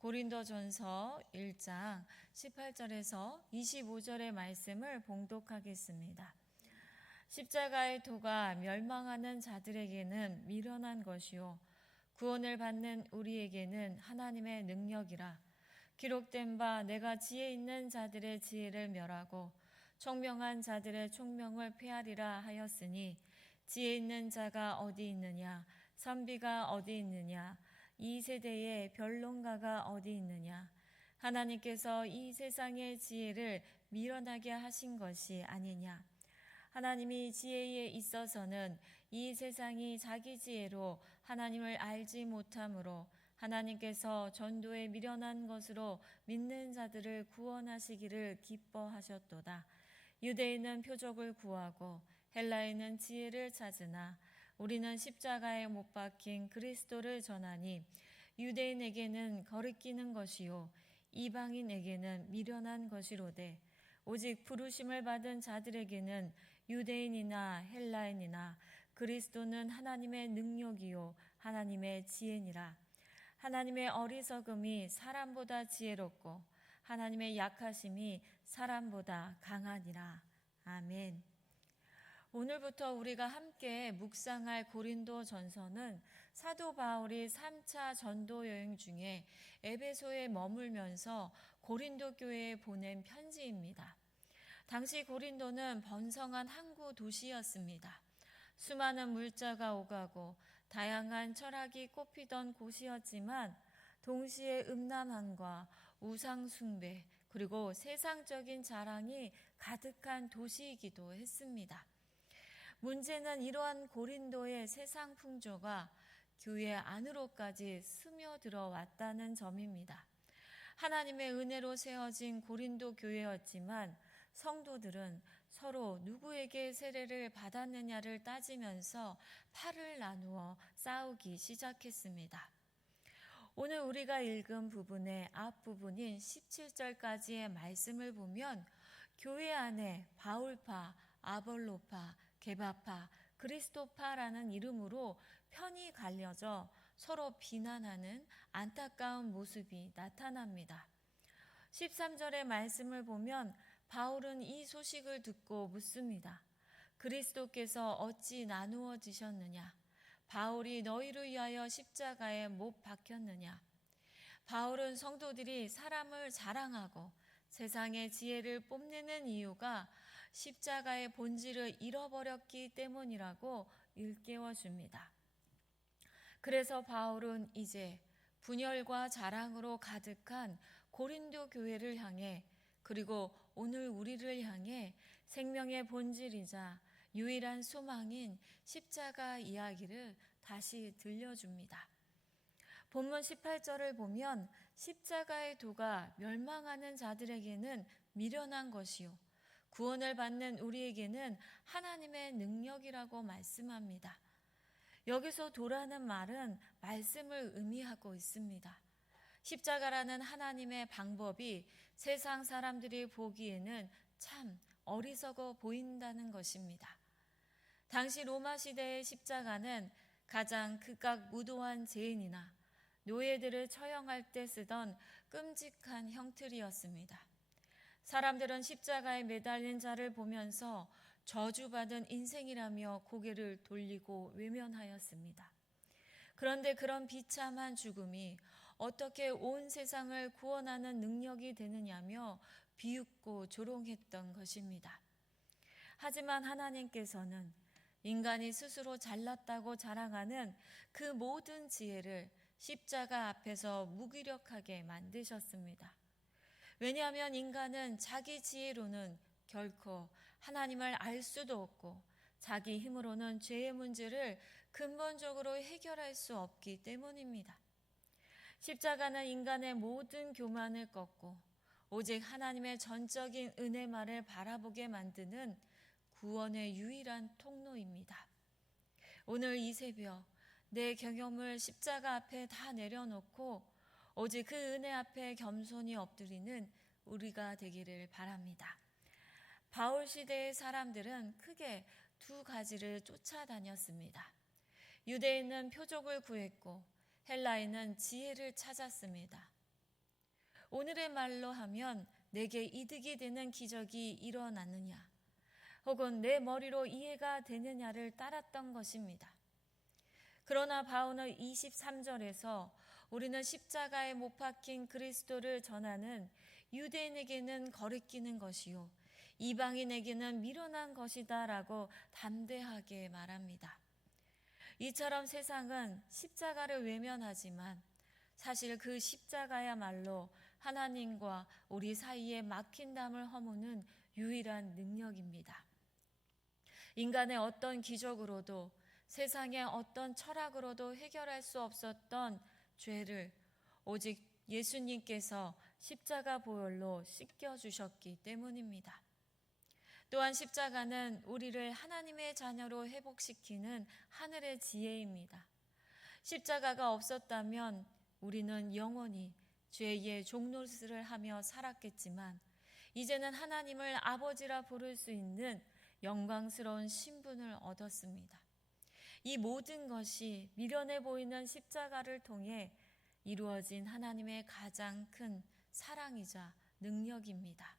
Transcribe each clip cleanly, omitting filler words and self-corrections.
고린도전서 1장 18절에서 25절의 말씀을 봉독하겠습니다. 십자가의 도가 멸망하는 자들에게는 미련한 것이요 구원을 받는 우리에게는 하나님의 능력이라. 기록된 바 내가 지혜 있는 자들의 지혜를 멸하고 총명한 자들의 총명을 폐하리라 하였으니, 지혜 있는 자가 어디 있느냐, 선비가 어디 있느냐, 이 세대의 변론가가 어디 있느냐. 하나님께서 이 세상의 지혜를 미련하게 하신 것이 아니냐. 하나님이 지혜에 있어서는 이 세상이 자기 지혜로 하나님을 알지 못하므로 하나님께서 전도에 미련한 것으로 믿는 자들을 구원하시기를 기뻐하셨도다. 유대인은 표적을 구하고 헬라인은 지혜를 찾으나 우리는 십자가에 못 박힌 그리스도를 전하니, 유대인에게는 거리끼는 것이요 이방인에게는 미련한 것이로되 오직 부르심을 받은 자들에게는 유대인이나 헬라인이나 그리스도는 하나님의 능력이요 하나님의 지혜니라. 하나님의 어리석음이 사람보다 지혜롭고 하나님의 약하심이 사람보다 강하니라. 아멘. 오늘부터 우리가 함께 묵상할 고린도전서는 사도 바울이 3차 전도 여행 중에 에베소에 머물면서 고린도 교회에 보낸 편지입니다. 당시 고린도는 번성한 항구 도시였습니다. 수많은 물자가 오가고 다양한 철학이 꼽히던 곳이었지만 동시에 음란함과 우상 숭배 그리고 세상적인 자랑이 가득한 도시이기도 했습니다. 문제는 이러한 고린도의 세상 풍조가 교회 안으로까지 스며들어 왔다는 점입니다. 하나님의 은혜로 세워진 고린도 교회였지만 성도들은 서로 누구에게 세례를 받았느냐를 따지면서 팔을 나누어 싸우기 시작했습니다. 오늘 우리가 읽은 부분의 앞부분인 17절까지의 말씀을 보면 교회 안에 바울파, 아볼로파, 게바파, 그리스도파라는 이름으로 편이 갈려져 서로 비난하는 안타까운 모습이 나타납니다. 13절의 말씀을 보면 바울은 이 소식을 듣고 묻습니다. 그리스도께서 어찌 나누어지셨느냐? 바울이 너희를 위하여 십자가에 못 박혔느냐? 바울은 성도들이 사람을 자랑하고 세상의 지혜를 뽐내는 이유가 십자가의 본질을 잃어버렸기 때문이라고 일깨워줍니다. 그래서 바울은 이제 분열과 자랑으로 가득한 고린도 교회를 향해, 그리고 오늘 우리를 향해 생명의 본질이자 유일한 소망인 십자가 이야기를 다시 들려줍니다. 본문 18절을 보면 십자가의 도가 멸망하는 자들에게는 미련한 것이요 구원을 받는 우리에게는 하나님의 능력이라고 말씀합니다. 여기서 도라는 말은 말씀을 의미하고 있습니다. 십자가라는 하나님의 방법이 세상 사람들이 보기에는 참 어리석어 보인다는 것입니다. 당시 로마 시대의 십자가는 가장 극악무도한 죄인이나 노예들을 처형할 때 쓰던 끔찍한 형틀이었습니다. 사람들은 십자가에 매달린 자를 보면서 저주받은 인생이라며 고개를 돌리고 외면하였습니다. 그런데 그런 비참한 죽음이 어떻게 온 세상을 구원하는 능력이 되느냐며 비웃고 조롱했던 것입니다. 하지만 하나님께서는 인간이 스스로 잘났다고 자랑하는 그 모든 지혜를 십자가 앞에서 무기력하게 만드셨습니다. 왜냐하면 인간은 자기 지혜로는 결코 하나님을 알 수도 없고 자기 힘으로는 죄의 문제를 근본적으로 해결할 수 없기 때문입니다. 십자가는 인간의 모든 교만을 꺾고 오직 하나님의 전적인 은혜만을 바라보게 만드는 구원의 유일한 통로입니다. 오늘 이 새벽 내 경험을 십자가 앞에 다 내려놓고 오직 그 은혜 앞에 겸손히 엎드리는 우리가 되기를 바랍니다. 바울 시대의 사람들은 크게 두 가지를 쫓아다녔습니다. 유대인은 표적을 구했고 헬라인은 지혜를 찾았습니다. 오늘의 말로 하면 내게 이득이 되는 기적이 일어나느냐, 혹은 내 머리로 이해가 되느냐를 따랐던 것입니다. 그러나 바울은 23절에서 우리는 십자가에 못 박힌 그리스도를 전하는 유대인에게는 거리끼는 것이요 이방인에게는 미련한 것이다 라고 담대하게 말합니다. 이처럼 세상은 십자가를 외면하지만 사실 그 십자가야말로 하나님과 우리 사이에 막힌 담을 허무는 유일한 능력입니다. 인간의 어떤 기적으로도 세상의 어떤 철학으로도 해결할 수 없었던 죄를 오직 예수님께서 십자가 보혈로 씻겨주셨기 때문입니다. 또한 십자가는 우리를 하나님의 자녀로 회복시키는 하늘의 지혜입니다. 십자가가 없었다면 우리는 영원히 죄의 종노릇을 하며 살았겠지만 이제는 하나님을 아버지라 부를 수 있는 영광스러운 신분을 얻었습니다. 이 모든 것이 미련해 보이는 십자가를 통해 이루어진 하나님의 가장 큰 사랑이자 능력입니다.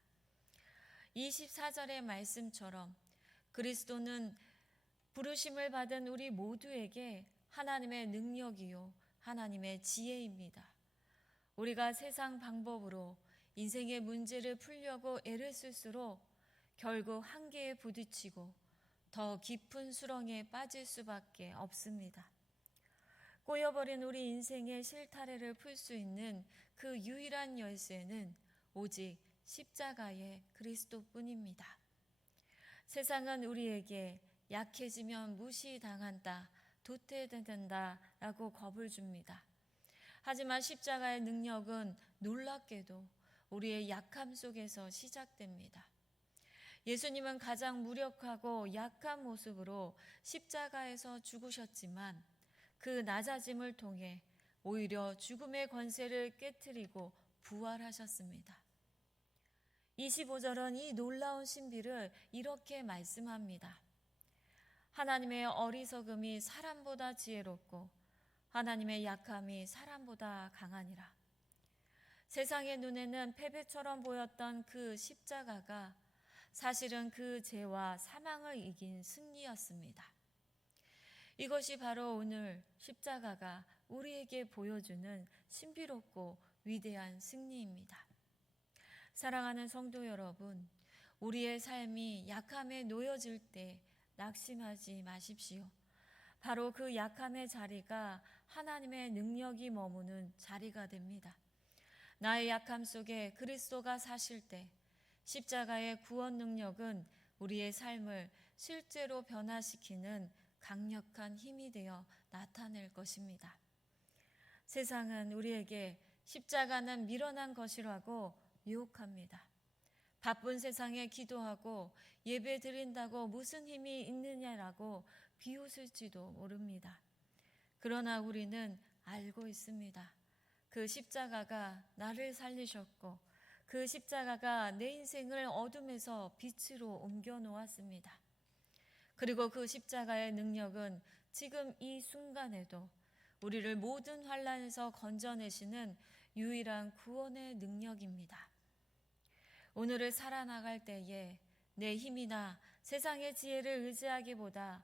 24절의 말씀처럼 그리스도는 부르심을 받은 우리 모두에게 하나님의 능력이요 하나님의 지혜입니다. 우리가 세상 방법으로 인생의 문제를 풀려고 애를 쓸수록 결국 한계에 부딪히고 더 깊은 수렁에 빠질 수밖에 없습니다. 꼬여버린 우리 인생의 실타래를 풀 수 있는 그 유일한 열쇠는 오직 십자가의 그리스도뿐입니다. 세상은 우리에게 약해지면 무시당한다, 도태된다 라고 겁을 줍니다. 하지만 십자가의 능력은 놀랍게도 우리의 약함 속에서 시작됩니다. 예수님은 가장 무력하고 약한 모습으로 십자가에서 죽으셨지만 그 낮아짐을 통해 오히려 죽음의 권세를 깨트리고 부활하셨습니다. 25절은 이 놀라운 신비를 이렇게 말씀합니다. 하나님의 어리석음이 사람보다 지혜롭고 하나님의 약함이 사람보다 강하니라. 세상의 눈에는 패배처럼 보였던 그 십자가가 사실은 그 죄와 사망을 이긴 승리였습니다. 이것이 바로 오늘 십자가가 우리에게 보여주는 신비롭고 위대한 승리입니다. 사랑하는 성도 여러분, 우리의 삶이 약함에 놓여질 때 낙심하지 마십시오. 바로 그 약함의 자리가 하나님의 능력이 머무는 자리가 됩니다. 나의 약함 속에 그리스도가 사실 때 십자가의 구원 능력은 우리의 삶을 실제로 변화시키는 강력한 힘이 되어 나타낼 것입니다. 세상은 우리에게 십자가는 미련한 것이라고 유혹합니다. 바쁜 세상에 기도하고 예배 드린다고 무슨 힘이 있느냐라고 비웃을지도 모릅니다. 그러나 우리는 알고 있습니다. 그 십자가가 나를 살리셨고 그 십자가가 내 인생을 어둠에서 빛으로 옮겨 놓았습니다. 그리고 그 십자가의 능력은 지금 이 순간에도 우리를 모든 환난에서 건져내시는 유일한 구원의 능력입니다. 오늘을 살아나갈 때에 내 힘이나 세상의 지혜를 의지하기보다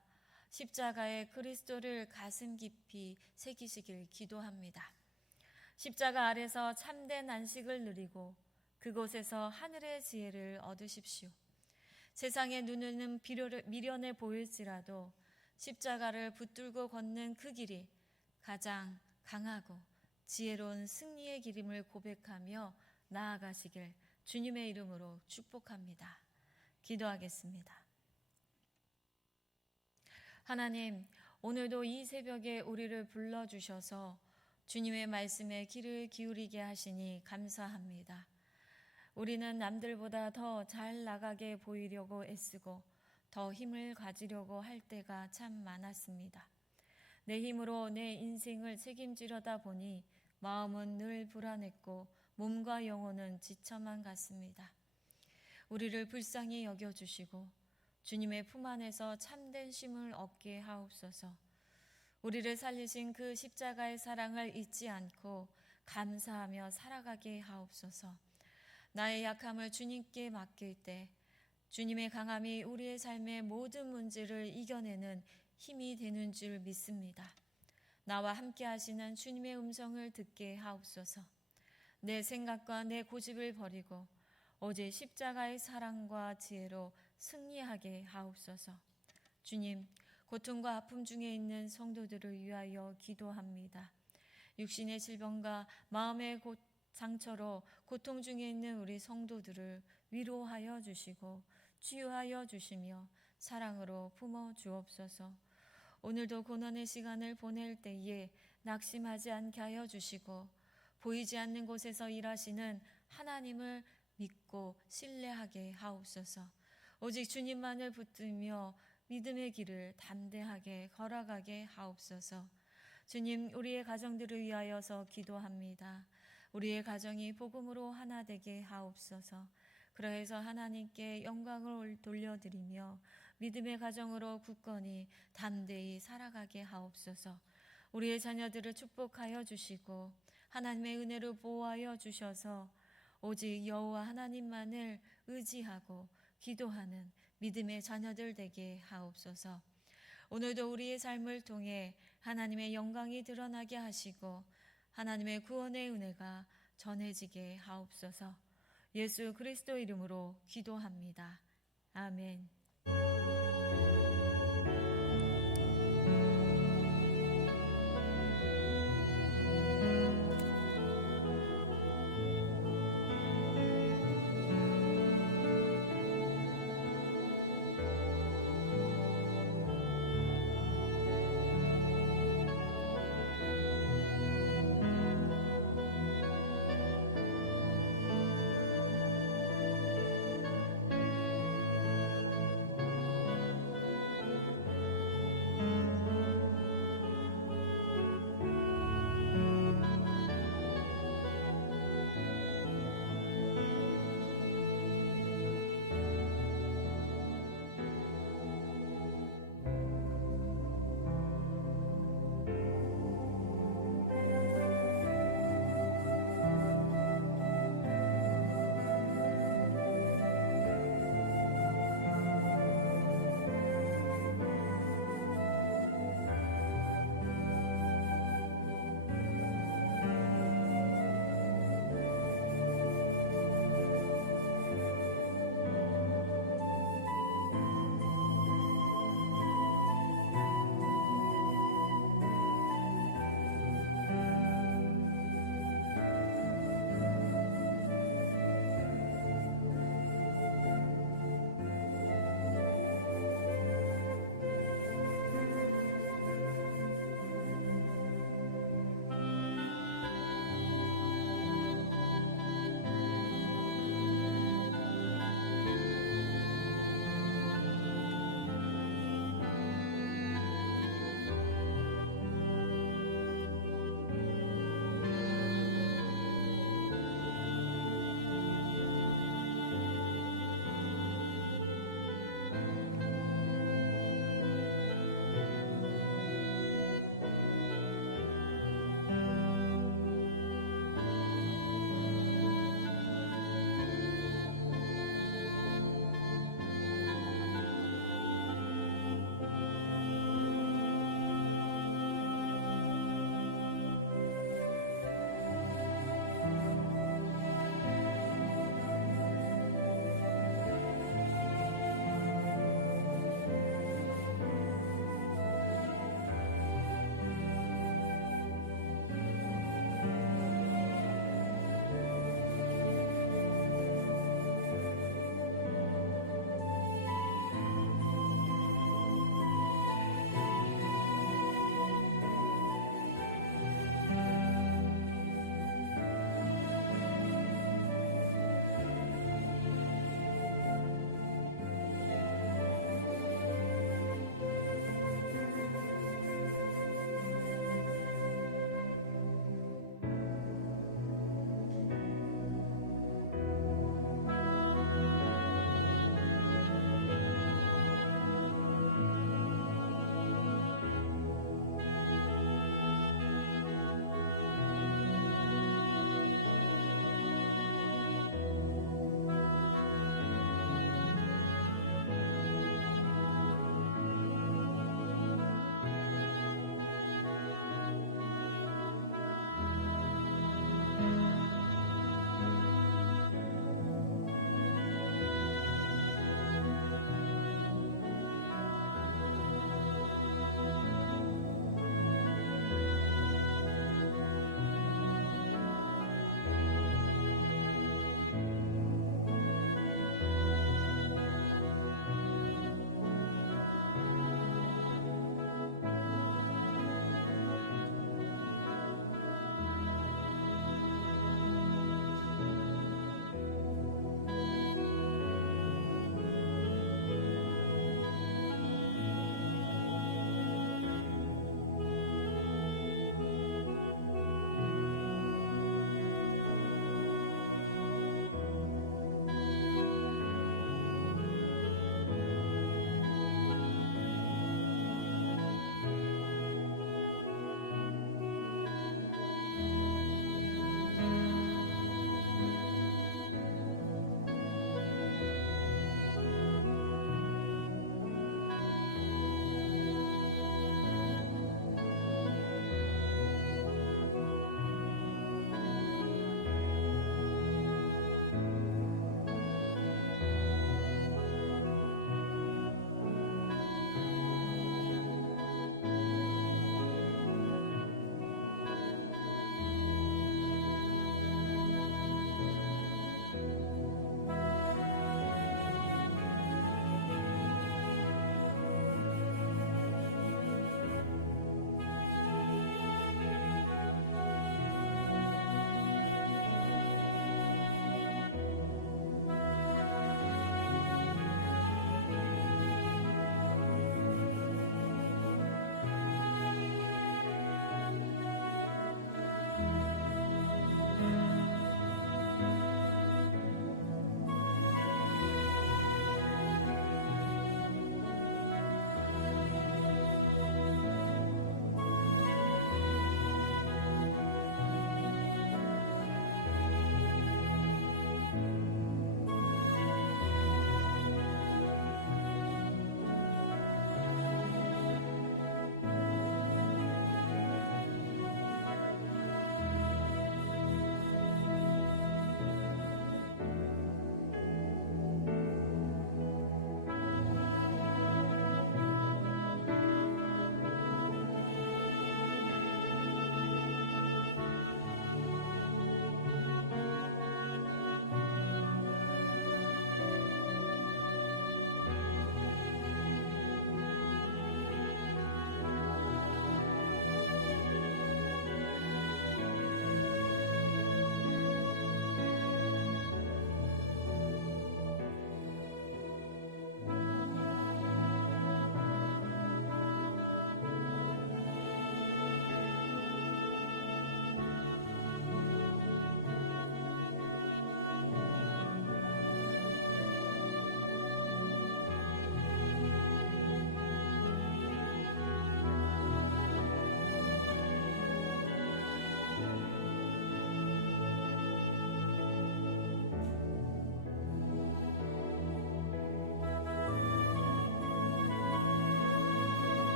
십자가의 그리스도를 가슴 깊이 새기시길 기도합니다. 십자가 아래서 참된 안식을 누리고 그곳에서 하늘의 지혜를 얻으십시오. 세상의 눈에는 미련해 보일지라도 십자가를 붙들고 걷는 그 길이 가장 강하고 지혜로운 승리의 길임을 고백하며 나아가시길 주님의 이름으로 축복합니다. 기도하겠습니다. 하나님, 오늘도 이 새벽에 우리를 불러주셔서 주님의 말씀에 귀를 기울이게 하시니 감사합니다. 우리는 남들보다 더 잘 나가게 보이려고 애쓰고 더 힘을 가지려고 할 때가 참 많았습니다. 내 힘으로 내 인생을 책임지려다 보니 마음은 늘 불안했고 몸과 영혼은 지쳐만 갔습니다. 우리를 불쌍히 여겨주시고 주님의 품 안에서 참된 쉼을 얻게 하옵소서. 우리를 살리신 그 십자가의 사랑을 잊지 않고 감사하며 살아가게 하옵소서. 나의 약함을 주님께 맡길 때 주님의 강함이 우리의 삶의 모든 문제를 이겨내는 힘이 되는 줄 믿습니다. 나와 함께 하시는 주님의 음성을 듣게 하옵소서. 내 생각과 내 고집을 버리고 오직 십자가의 사랑과 지혜로 승리하게 하옵소서. 주님, 고통과 아픔 중에 있는 성도들을 위하여 기도합니다. 육신의 질병과 마음의 상처로 고통 중에 있는 우리 성도들을 위로하여 주시고 치유하여 주시며 사랑으로 품어 주옵소서. 오늘도 고난의 시간을 보낼 때에 낙심하지 않게 하여 주시고 보이지 않는 곳에서 일하시는 하나님을 믿고 신뢰하게 하옵소서. 오직 주님만을 붙들며 믿음의 길을 담대하게 걸어가게 하옵소서. 주님, 우리의 가정들을 위하여서 기도합니다. 우리의 가정이 복음으로 하나 되게 하옵소서. 그러해서 하나님께 영광을 돌려드리며 믿음의 가정으로 굳건히 담대히 살아가게 하옵소서. 우리의 자녀들을 축복하여 주시고 하나님의 은혜로 보호하여 주셔서 오직 여호와 하나님만을 의지하고 기도하는 믿음의 자녀들 되게 하옵소서. 오늘도 우리의 삶을 통해 하나님의 영광이 드러나게 하시고 하나님의 구원의 은혜가 전해지게 하옵소서. 예수 그리스도 이름으로 기도합니다. 아멘.